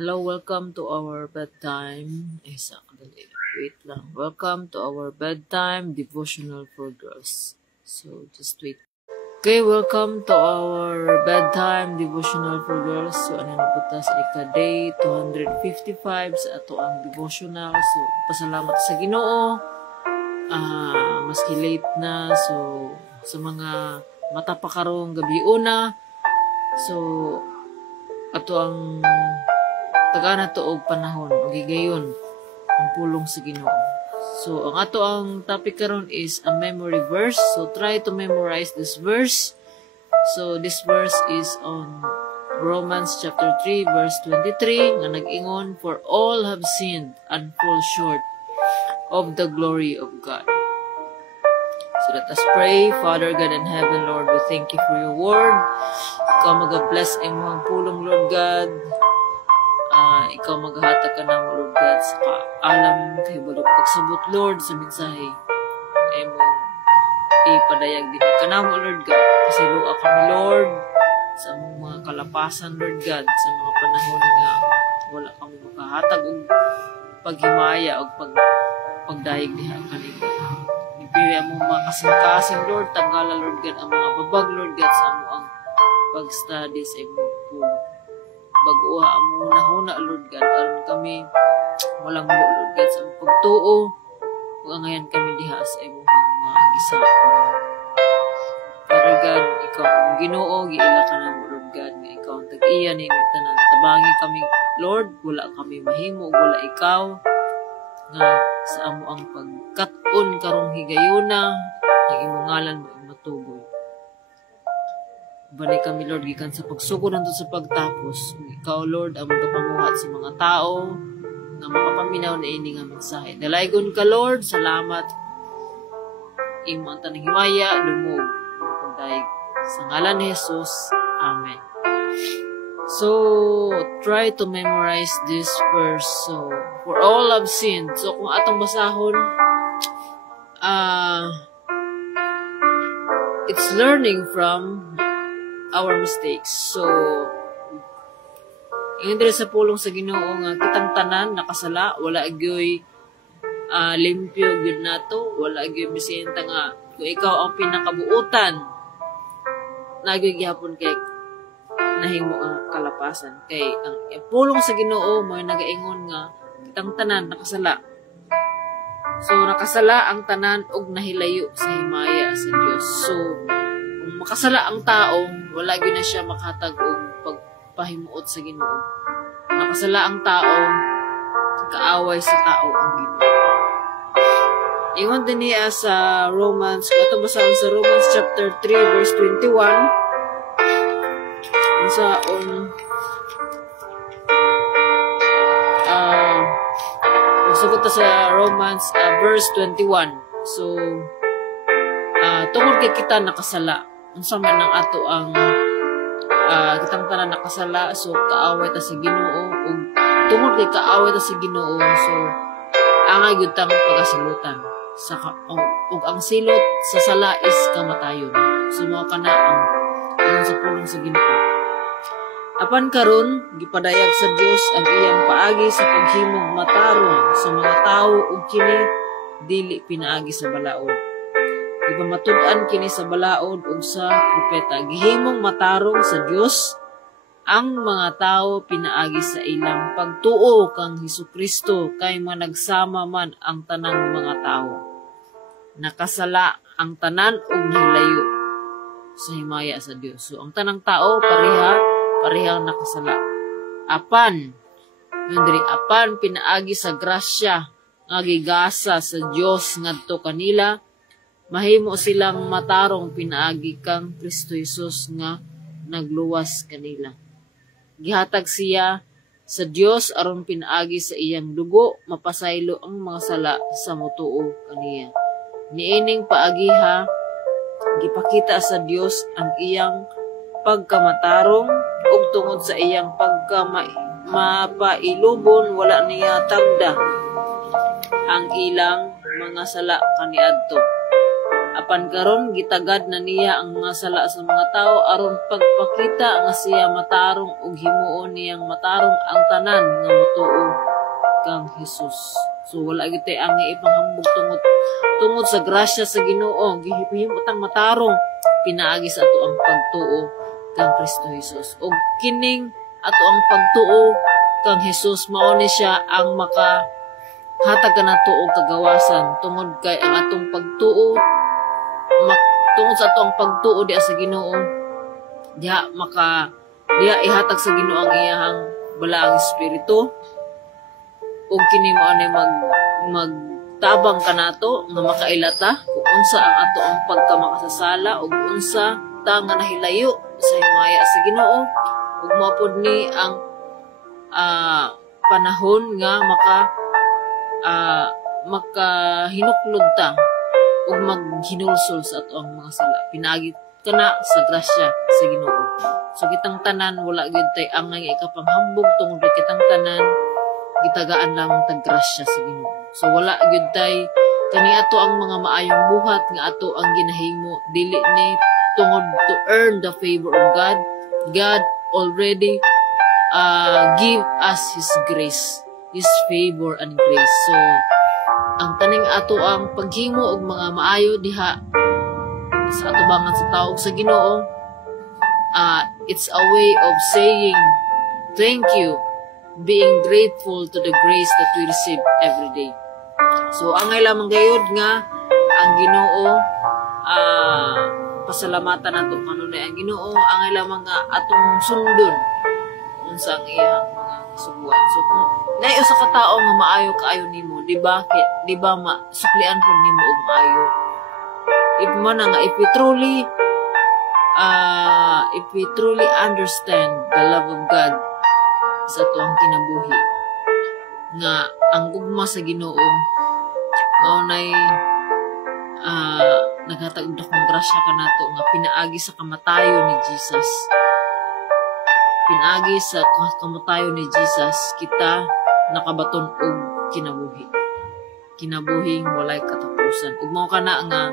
Hello, welcome to our bedtime. Wait lang. Welcome to our bedtime devotional for girls. So, just wait. Okay, welcome to our bedtime devotional for girls. So, ano na po ta sa ika-day 255 sa ato ang devotional. So, pasalamat sa Ginoo. Maski late na. So, sa mga mata pa karong gabi una. So, ato ang taga to og panahon o gigayon ang pulong sa Ginoo. So ang ato ang topic karon is a memory verse. So try to memorize this verse. So this verse is on Romans chapter 3 verse 23 nga nag-ingon, for all have sinned and fall short of the glory of God. So let us pray. Father God in heaven, Lord, we thank you for your word. Ikaw mag-bless ang mga pulong, Lord God. Ikaw maghahatag ka ng Lord God sa kaalam kay balok pagsabot, Lord, sa mensahe ay mong ipadayag din ka na mo, Lord God. Kasi lua kami, Lord, sa mga kalapasan, Lord God, sa mga panahon nga wala kami makahatag o paghimaya o pagdayag diha kanina. Ipili mo mga kasing-kasing, Lord, tanggala, Lord God, ang mga babag, Lord God, sa mo ang pag-study sa imong pulo. Baguha ang muna-huna, Lord God, aron kami walang mo, Lord God, sa pagtuo. Kung ngayon kami diha sa imong mga gisa. Father God, ikaw ang Ginoo, giila ka na mo, Lord God, nga ikaw ang tag-iya ni imong tanan. Tabangi kami, Lord, wala kami mahimo, wala ikaw, nga sa amo ang pagkat-on karong higayuna, ang imong ngalan mo matuboy. Balik kami, Lord, gikan sa pagsugod nandun sa pagtapos. Ikaw, Lord, ang magkapamuhat sa mga tao na makapaminaw na ini nga mensahe. Dalaygon ka, Lord, salamat. Imo ang tanang himaya, lumog, pagdayeg. Sa ngalan ni Jesus, Amen. So, try to memorize this verse. So, for all have sinned. So, kung atong basahon, it's learning from our mistakes. So, yung sa pulong sa Ginoo nga kitang tanan nakasala, wala agyoy limpyo gyud nato, wala agyoy bisenta nga kung ikaw ang pinakabuutan nagyoy gihapon kay nahimo ang kalapasan kay ang pulong sa Ginoo mo nagaingon nga kitang tanan nakasala. So nakasala ang tanan og nahilayo sa himaya sa Dios. So kung makasala ang tao, wala gyud na siya makahatag og pagpahimuot sa Ginoo. Nakasala ang tao, kaaway sa tao ang Ginoo. Ingon din niya sa Romans, kung ito basahin sa Romans chapter 3 verse 21, sagot sa Romans verse 21. So, tungod kay kita nakasala, unsa man ang ato ang kitang tanan nakasala, so kaaway ta sa Ginoo ug tungod kay kaaway ta sa Ginoo, so angay gyud tang pagasilutan sa ug ang silot sa sala is kamatayon. So mao kana ang ingon sa pulong sa Ginoo. Apan karon gipadayag sa Dios ang iyang paagi sa paghimog matarong sa mga tawo ug kini dili pinaagi sa balaod. Ipamatud-an kini sa balaod ug sa propeta. Gihimong matarong sa Dios ang mga tawo pinaagi sa ilang pagtuo kang Hesukristo kay managsama man ang tanang mga tawo. Nakasala ang tanan ug nahilayo sa himaya sa Dios. So ang tanang tao parehang nakasala. Apan pinaagi sa grasya nga gigasa sa Dios ngadto kanila, mahimo silang matarong pinaagi kang Kristo Jesus nga nagluwas kanila. Gihatag siya sa Dios aron pinaagi sa iyang dugo mapasaylo ang mga sala sa motuo kaniya. Niining paagiha gipakita sa Dios ang iyang pagkamatarong ug tungod sa iyang mapailubon wala niya tagda ang ilang mga sala kaniadto. Apan karon gitagad na niya ang mga sala sa mga tao aron pagpakita nga siya matarong ug himuon niyang matarong ang tanan nga motuo kang Hesus. So wala gyud tay ang ipanghambog tungod sa grasya sa Ginoo, gihimo tang matarong pinaagi sa ato ang pagtuo kang Kristo Hesus. Ug kining ato ang pagtuo kang Hesus mao ni siya ang makahatag kanato og kagawasan tungod kay ang atong pagtuo tungod sa atong pagtuo diha sa Ginoo diha ihatag sa Ginoo ang iyang balaang espiritu ug kini mao ni magtabang kanato nga makailata kung unsa ang ato ang pagkamakasasala ug unsa ta nga nahilayo sa himaya sa Ginoo ug mao pod ni ang panahon nga makahinuklod ta ug maghinulsol sa ato ang mga sala pinaagi kana sa grasya sa Ginoo. So kitang tanan wala gyud tay angay ikapanghambog tungod kay kitang tanan gitagaan lamang tag grasya sa Ginoo. So wala gyud tay kani ato ang mga maayong buhat nga ato ang ginahimo dili ni tungod to earn the favor of God. God already give us His grace, His favor and grace. So ang taning ato ang paghimo og mga maayo diha sa atubangan sa tawo sa Ginoo, it's a way of saying thank you, being grateful to the grace that we receive every day. So angay lamang gayud nga ang Ginoo pasalamatan nato kanunay ang Ginoo, angay lamang nga atong sundon unsa ang iyang mga subuan. So kung naay usa ka tawo nga maayo kaayo nimo, di ba masuklian pud nimo og maayo. If man nga if we truly understand the love of God sa tuwang kinabuhi nga ang gugma sa Ginoo mao nay naghatag og dakong grasya kanato nga pinaagi sa kamatayon ni Jesus. Pinaagi sa kamatayon ni Jesus kita nakabaton og kinabuhi. Kinabuhing walay katapusan. Ug mao kana nga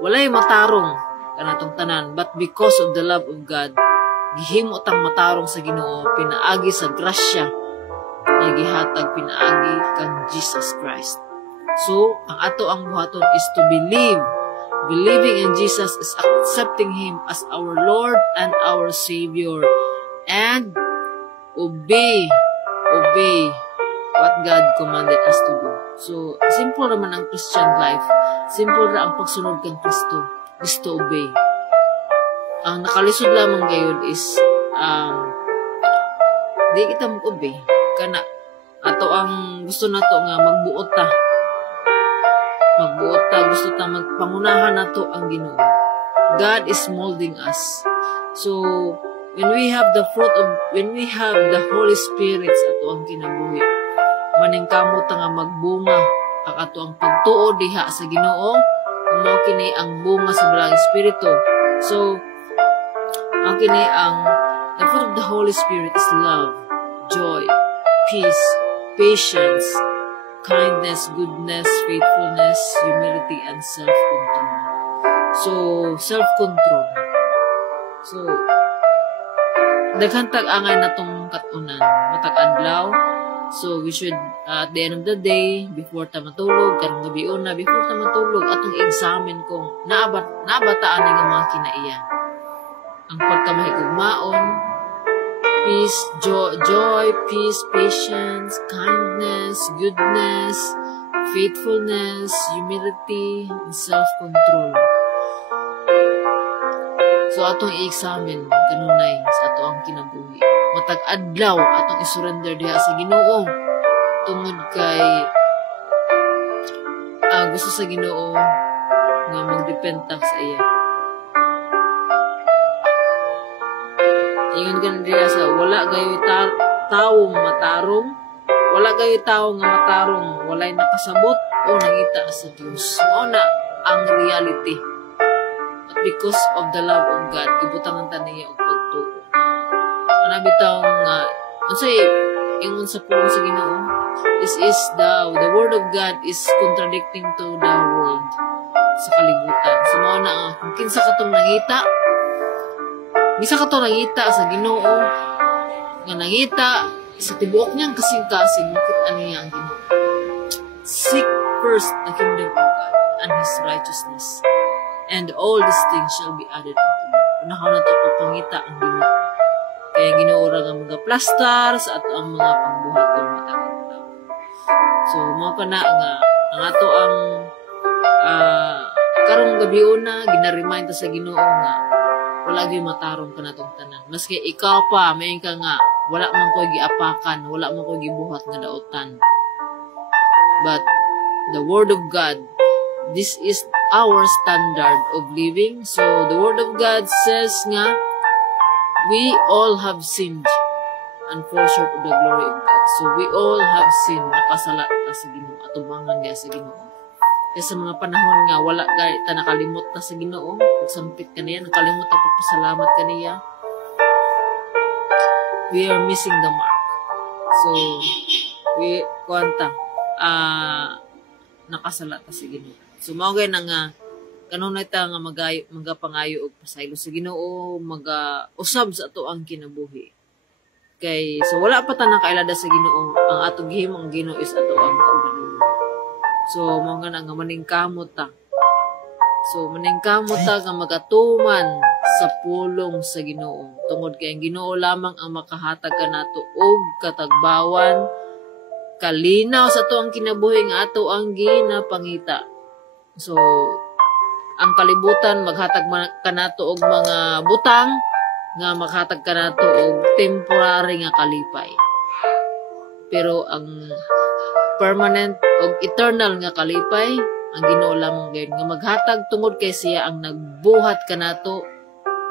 walay matarong kanatong tanan, but because of the love of God gihimo tang matarong sa Ginoo pinaagi sa grasya nga gihatag pinaagi kang Jesus Christ. So ang ato ang buhaton is to believe. Believing in Jesus is accepting Him as our Lord and our Savior, and obey what God commanded us to do. So, simple naman ang Christian life. Simple na ang pagsunod kang Kristo is to obey. Ang nakalisod lamang gayon is di kita mag-obey. Kana ato ang gusto nato nga magbuot ta, gusto ta magpangunahan nato ang Ginoo. God is molding us. So when we have the Holy Spirit sa ato ang kinabuhi, maningkamot nga magbunga ang ato ang pagtuo diha sa Ginoo, mao kini ang bunga sa Balaang Espiritu. So ang kini ang the fruit of the Holy Spirit is love, joy, peace, patience, kindness, goodness, faithfulness, humility, and self-control. So, self-control. So, daghantag angay natong katunan, matag adlaw. So, we should, at the end of the day, before ta matulog, karong gabi una, before ta matulog, atong examine kung naabataan nga mga kinaiya. Ang pagkamahigugmaon, peace, joy, peace, patience, kindness, goodness, faithfulness, humility, and self-control. So, atong i-examine kanunay sa ato ang kinabuhi. Matag adlaw atong i-surrender diha sa Ginoo tungod kay gusto sa Ginoo nga magdepend ta sa iya. Ingon gan diha sa wala gayoy tawo matarong, wala gayoy tawo nga matarong walay nakasabot o nangita sa Dios. Mao na ang reality. But because of the love of God, ibutangan ta niya og pagtuo. Ana bitaw nga unsay ingon sa pulo sa Ginoo, this is the word of God is contradicting to the world. sa kalibutan. So mao na nga kung kinsa katong nangita, misa katong nangita sa Ginoo nga nangita sa tibuok niyang kasing-kasing bakit ano niya ang Ginoo. Seek first the kingdom of God and His righteousness, and all these things shall be added unto you. Unahaw na ito pagpangita ang Ginoo. Kaya Ginoo ra nga mga plastar sa ato ang mga pangbuhaton matag adlaw. So mao kana nga ang ato ang karong gabi una gina-remind ta sa Ginoo nga wala gyud matarong kanatong tanan. Maski ikaw pa mayon ka nga wala man koy giapakan, wala man koy gibuhat nga daotan. But the Word of God, this is our standard of living. So the Word of God says nga, we all have sinned and fall short of the glory of God. So we all have sinned, nakasala ta sa Ginoo, atubangan niya sa Ginoo. Kaya sa mga panahon nga, wala ta nakalimot ta sa Ginoo, pagsampit ka niya, nakalimot ta pagpasalamat ka niya, we are missing the mark. So, nakasala ta sa Ginoo. So mao gay na nga kanunay ta nga magapangayo og pasaylo sa Ginoo, usab sa ato ang kinabuhi. Kay so wala pa ta nakailada sa Ginoo, ang atong gihimong Ginoo is ato ang kaugalingon. So mao nga nga maningkamot ta. So maningkamot ta nga magatuman sa pulong sa Ginoo. Tungod kay ang Ginoo lamang ang makahatag kanato og katagbawan, kalinaw sa ato ang kinabuhi nga ato ang ginapangita. So, ang kalibutan maghatag kanato og mga butang nga maghatag kanato og temporary nga kalipay. Pero ang permanent og eternal nga kalipay ang Ginoo lamang gyud nga maghatag tungod kay siya ang nagbuhat kanato.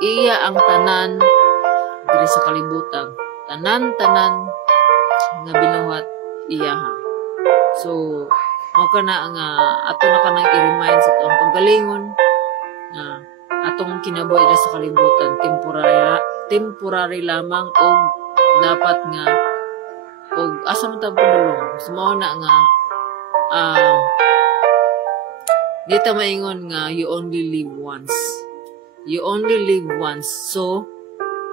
Iya ang tanan diri sa kalibutan. Tanan-tanan nga binuhat iya ha. So, mao kana nga ato na kanang i-remind sa atong paggalingon nga atong kinabuhi sa kalibutan temporary lamang og dapat nga og asa man ta padulong. So, mao na nga di ta maingon nga you only live once. You only live once. So,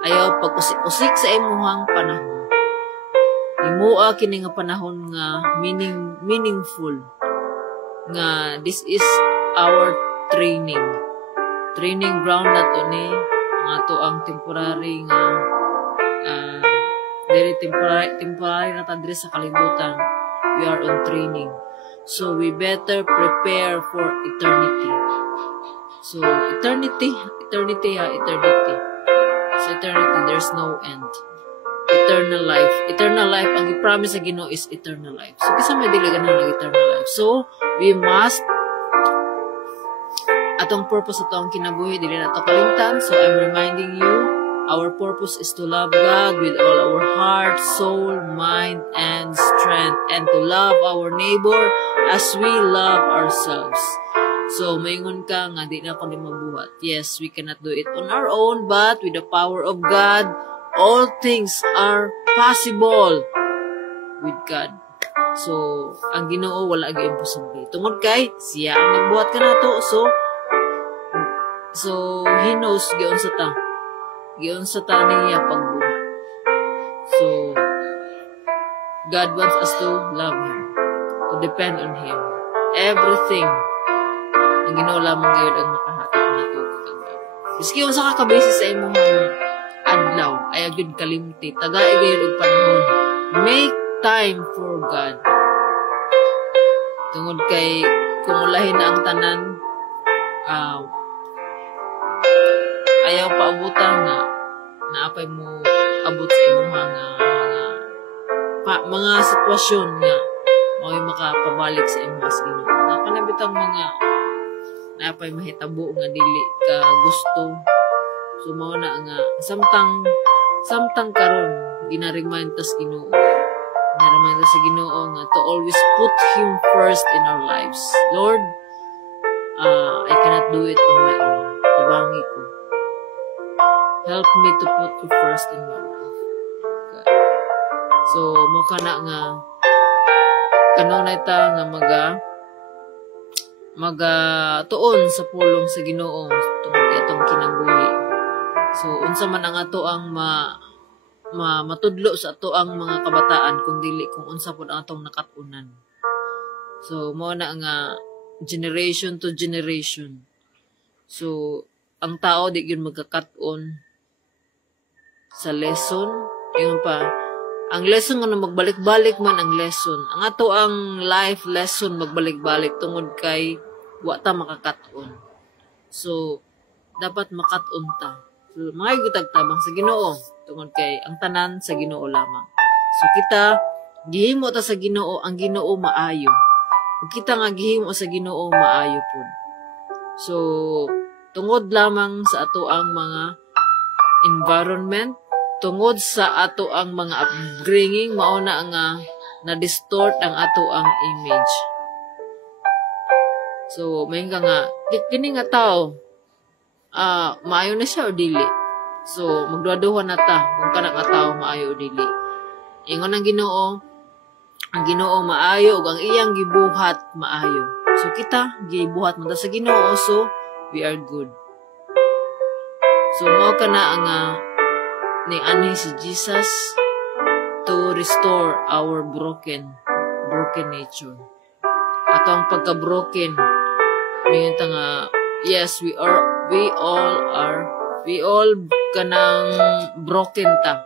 ayaw pag-usik sa imuhang panahon. Himua kini nga panahon nga meaningful. Nga this is our training ground nato ni nga to ang temporary nga temporary na tadre sa kalibutan. We are on training. So we better prepare for eternity. So eternity. Sa eternity, there's no end. Eternal life, ang i-promise sa Ginoo is eternal life. So, kisa may diligan ng eternal life. So, we must, atong purpose ito ang kinabuhi, dili na ito kalimtan. So, I'm reminding you, our purpose is to love God with all our heart, soul, mind, and strength, and to love our neighbor as we love ourselves. So, maingon ka nga, di na ako mabuhat. Yes, we cannot do it on our own, but with the power of God, all things are possible with God. So, ang Ginoo wala gyud imposible. Tungod kay siya ang nagbuhat kanato. So he knows giun sa ta niya pagbuhat. So, God wants us to love Him, to depend on Him. Everything ang Ginoo lamang gyud ang makahatag nato katagbaw. Biski unsa ka kabase sa imong adlaw ay agud kalimti tagay gayud og panahon. Make time for God. Tungod kay kung ulahin na ang tanan, ayaw paabutan na naapay mo abot sa imong mga sitwasyon nga mao'y makapabalik sa imong Ginoo. Nakanabitang mga naapay mahitabo nga dili ka gusto. So mao na nga samtang karon gina-remind tas Ginoo. Gina-remind tas sa Ginoo nga to always put Him first in our lives. Lord, I cannot do it on my own. Tabangi ko. Help me to put you first in my life. God. So mo kana nga kanunay ta nga magatuon sa pulong sa Ginoo tungod atong kinabuhi. So unsa man ang ato ang matudlo sa ato ang mga kabataan kung dili kung unsa pud ang atong nakatunan. So mao na nga generation to generation. So ang tao di gyud magkakat-on sa lesson, yung pa ang lesson nga magbalik-balik man ang lesson. Ang ato ang life lesson magbalik-balik tungod kay wa ta makakat-on. So dapat makat-on ta. So mga gitagtabang sa Ginoo tungod kay ang tanan sa Ginoo lamang. So kita gihimo ta sa Ginoo, ang Ginoo maayo. Ug kita nga gihimo sa Ginoo maayo pud. So tungod lamang sa ato ang mga environment, tungod sa ato ang mga upbringing, mao na nga na-distort ang ato ang image. So, may nga kini nga tao, maayo na siya o dili. So, magduha-duha na ta kung kana nga tao maayo o dili. Ingon ang Ginoo maayo ug ang iyang gibuhat maayo. So, kita gibuhat man ta sa Ginoo, so we are good. So, mao kana ang ni anhi si Jesus to restore our broken nature. Ato ang pagka-broken, may nga, yes, we all kanang broken ta.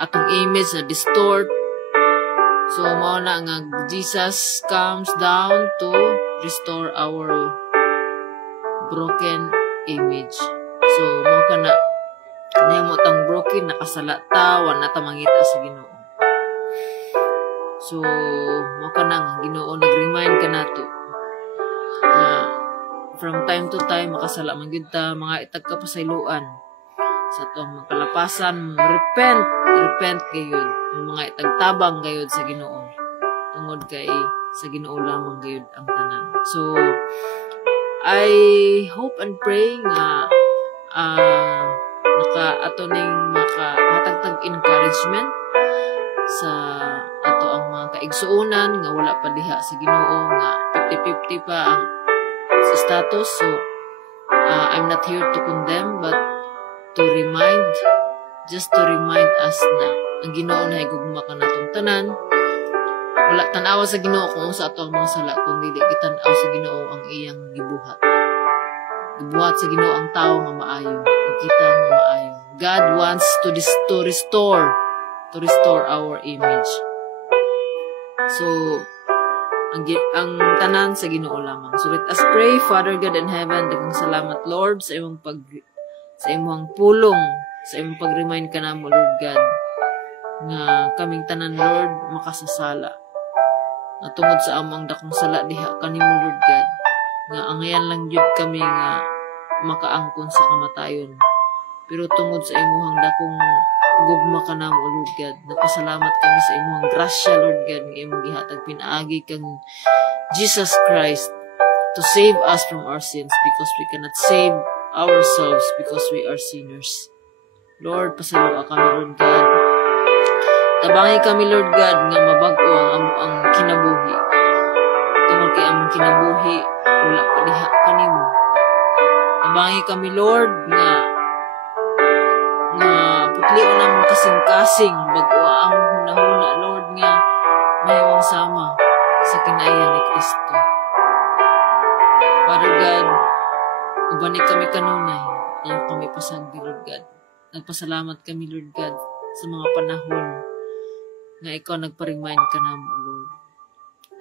Atong image na distort. So, mao na nga Jesus comes down to restore our broken image. So, mao kana nemo tang broken, nakasala ta, wala ta mangita sa Ginoo. So, mao kana nga Ginoo nag-remind ka nato na from time to time makasala man gyud ta, mga itag kapasayloan sa atong mga kalapasan, repent gayud, mga itagtabang gayud sa Ginoo. Tungod kay sa Ginoo lamang gayud ang tanan. So, I hope and pray nga ato ning makahatagtag encouragement sa ato ang mga kaigsuonan nga wala pa diha sa Ginoo, nga 50-50 pa ang status. So I'm not here to condemn but to remind us na ang Ginoo na higugma ka natong tanan. Wala tanawa sa Ginoo kung sa ato ang mga sala, kundi gitanaw sa Ginoo ang iyang gibuhat sa Ginoo ang tao nga maayo, ug kita nga maayo. God wants to restore our image. So ang tanan sa Ginoo lamang. So let us pray. Father God in heaven, daghang salamat Lord sa imong pulong, sa imong pag-remind kanamo Lord God nga kaming tanan Lord makasasala. Nga tungod sa among dakong sala diha kanimo Lord God, nga angayan lang jud kami nga makaangkon sa kamatayon. Pero tungod sa imuhang dakong gugma ka namo Lord God, nagpasalamat kami sa imuhang grasya Lord God, nga imong gihatag pinaagi kang Jesus Christ to save us from our sins, because we cannot save ourselves because we are sinners. Lord, pasalawa kami Lord God. Tabangi kami Lord God nga mabag-o ang kinabuhi. Tungod kay among kinabuhi wala pa diha kanimo. Tabangi kami Lord nga putlion namong kasing-kasing bag-o ang hunahuna Lord nga mahimong sama sa kinaiya ni Kristo. Father God, ubani kami kanunay, ayaw kami pasagdi Lord God. Nagpasalamat kami Lord God sa mga panahon nga ikaw nagpa-remind ka namo Lord.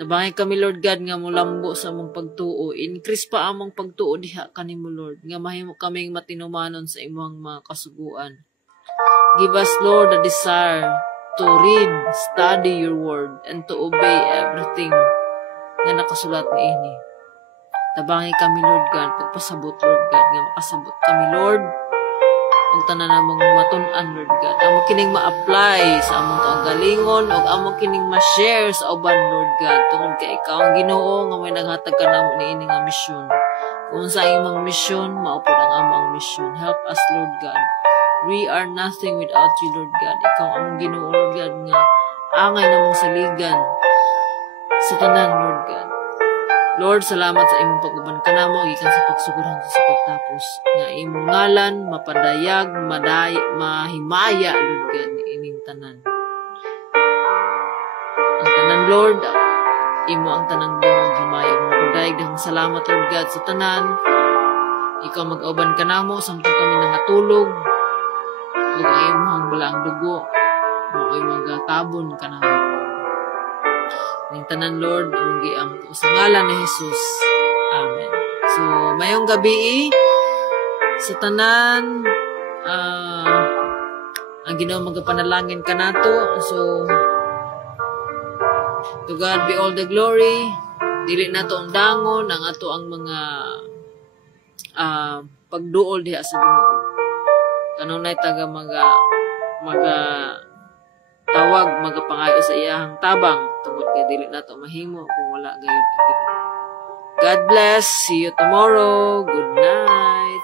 Tabangay kami Lord God nga mulambo sa among pagtuo. Increase pa among pagtuo diha kanimo Lord, nga mahimo kaming matinumanon sa imong mga kasuguan. Give us Lord a desire to read, study your word, and to obey everything na nakasulat niini. Tabangi kami Lord God, pagpasabot Lord God, nga makasabot kami Lord, ug tanan namong matun-an Lord God. Amo kining ma-apply sa among kaugalingon, ug amo kining ma-share sa uban Lord God. Tungod kay ikaw ang Ginoo nga may naghatag kanamo niini nga misyon. Kung sa imong misyon, maupod ang among misyon. Help us Lord God. We are nothing without you Lord God. Ikaw ang Ginoo Lord God nga angay namong saligan sa tanan Lord God. Lord, salamat sa imong pag-uban kanamo gikan sa pagsugod sa pagtapos. Nga imong ngalan mapadayag, mahimaya Lord God ining tanan. Ang tanan Lord, imo ang tanang dungog himaya mo padayag dahang salamat Lord God sa tanan. Ikaw mag-auban kanamo samtang kami nangatulog. Ug ang imong balaang dugo mo ay magatabon kanamo. Ning tanan Lord, ang giampo sa ngalan ni Jesus. Amen. So, mayong gabi sa tanan, ang Ginoo magapanalangin kanato. So, to God be all the glory. Dili nato ang dangon ang ato ang mga pagduol diha sa Ginoo. Kanunay taga tawag magapangayo sa iyahang tabang tungod kay dili nato mahimo kung wala gayud ang Ginoo. God bless. See you tomorrow. Good night.